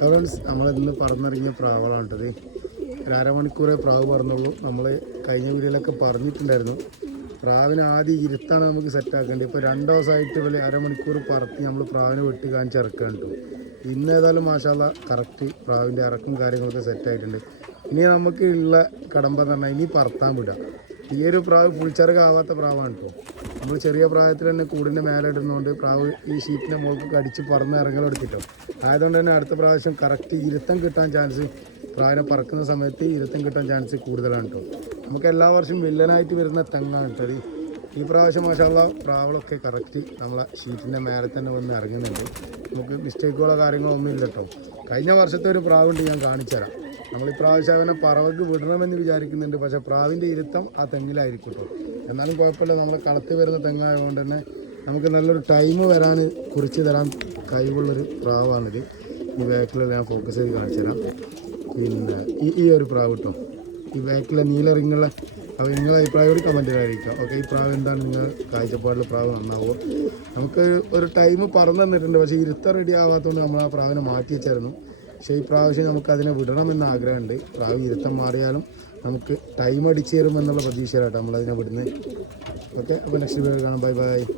Friends നമ്മളിന്ന് പറന്നിറങ്ങിയ പ്രാവുകളാണ് കേട്ടത്. ഒരു അരമണിക്കൂറേ പ്രാവ് പറന്നുള്ളൂ. നമ്മൾ കഴിഞ്ഞ വീഡിയോയിലൊക്കെ പറഞ്ഞിട്ടുണ്ടായിരുന്നു പ്രാവിന് ആദ്യം ഇരുത്താണ് നമുക്ക് സെറ്റാക്കേണ്ടത്. ഇപ്പോൾ 2 ദിവസമായിട്ട് വലിയ അരമണിക്കൂർ പറത്തി നമ്മൾ പ്രാവിനെ വെട്ടി കാണിച്ച് ഇറക്കാൻ കേട്ടോ. ഇന്ന് ഏതായാലും മാഷാല്ല കറക്റ്റ് പ്രാവിൻ്റെ ഇറക്കും കാര്യങ്ങളൊക്കെ സെറ്റായിട്ടുണ്ട്. ഇനി നമുക്ക് ഉള്ള കടമ്പ എന്ന് പറഞ്ഞാൽ ഇനി പറത്താൻ വിടാം. ഈ ഒരു പ്രാവ് പുളിച്ചിറകാവാത്ത പ്രാവാണ് കേട്ടോ. നമ്മൾ ചെറിയ പ്രായത്തിൽ തന്നെ കൂടിൻ്റെ മേലെ ഇടുന്നതുകൊണ്ട് പ്രാവ് ഈ ഷീറ്റിൻ്റെ മുകൾക്ക് കടിച്ച് പറന്ന് ഇറങ്ങലെടുത്തിട്ടോ. ആയതുകൊണ്ട് തന്നെ അടുത്ത പ്രാവശ്യം കറക്റ്റ് ഇരുത്തം കിട്ടാൻ ചാൻസ്, പ്രാവിനെ പറക്കുന്ന സമയത്ത് ഇരുത്തം കിട്ടാൻ ചാൻസ് കൂടുതലാണ് കേട്ടോ. നമുക്ക് എല്ലാ വർഷവും വില്ലനായിട്ട് വരുന്ന തെങ്ങാണ് കേട്ടത്. ഈ പ്രാവശ്യം മാഷാള്ള പ്രാവുകളൊക്കെ കറക്റ്റ് നമ്മളെ ഷീറ്റിൻ്റെ മേലെ തന്നെ വന്ന് ഇറങ്ങുന്നുണ്ട്. നമുക്ക് മിസ്റ്റേക്കുകളോ കാര്യങ്ങളോ ഒന്നും ഇല്ല കേട്ടോ. കഴിഞ്ഞ വർഷത്തെ ഒരു പ്രാവുണ്ട്, ഞാൻ കാണിച്ചു തരാം. നമ്മൾ ഈ പ്രാവശ്യം അവനെ പറവക്ക് വിടണമെന്ന് വിചാരിക്കുന്നുണ്ട്. പക്ഷേ പ്രാവിൻ്റെ ഇരുത്തം ആ തെങ്ങിലായിരിക്കും കേട്ടോ. എന്നാലും കുഴപ്പമില്ല, നമ്മൾ കളത്തിൽ വരുന്ന തെങ്ങായതുകൊണ്ട് തന്നെ നമുക്ക് നല്ലൊരു ടൈം വരാൻ കുറിച്ച് തരാൻ കഴിവുള്ളൊരു പ്രാവാണിത്. ഈ ബാക്കിൽ ഞാൻ ഫോക്കസ് ചെയ്ത് കാണിച്ചു തരാം. പിന്നെ ഈ ഒരു പ്രാവ് കേട്ടോ, ഈ ബാക്കിലെ നീല റിങ്ങുള്ള. അപ്പോൾ നിങ്ങളുടെ അഭിപ്രായം കൂടി കമൻറ്റിലായിരിക്കാം. ഓക്കെ, ഈ പ്രാവ് എന്താണ് നിങ്ങൾ കാഴ്ചപ്പാടിൽ പ്രാവ് നന്നാവുമോ? നമുക്ക് ഒരു ടൈം പറഞ്ഞു തന്നിട്ടുണ്ട്, പക്ഷേ ഇരുത്തം റെഡി ആവാത്തതുകൊണ്ട് നമ്മൾ ആ പ്രാവിനെ മാറ്റി വെച്ചായിരുന്നു. പക്ഷേ ഈ പ്രാവശ്യം നമുക്ക് അതിനെ വിടണമെന്ന് ആഗ്രഹമുണ്ട്. പ്രാവ് ഇരുത്തം മാറിയാലും നമുക്ക് ടൈം അടിച്ചു തരുമെന്നുള്ള പ്രതീക്ഷയിലാട്ടോ നമ്മളതിനെ വിടുന്നത്. ഓക്കെ, അപ്പോൾ നെക്സ്റ്റ് വീഡിയോ കാണാം. Bye bye.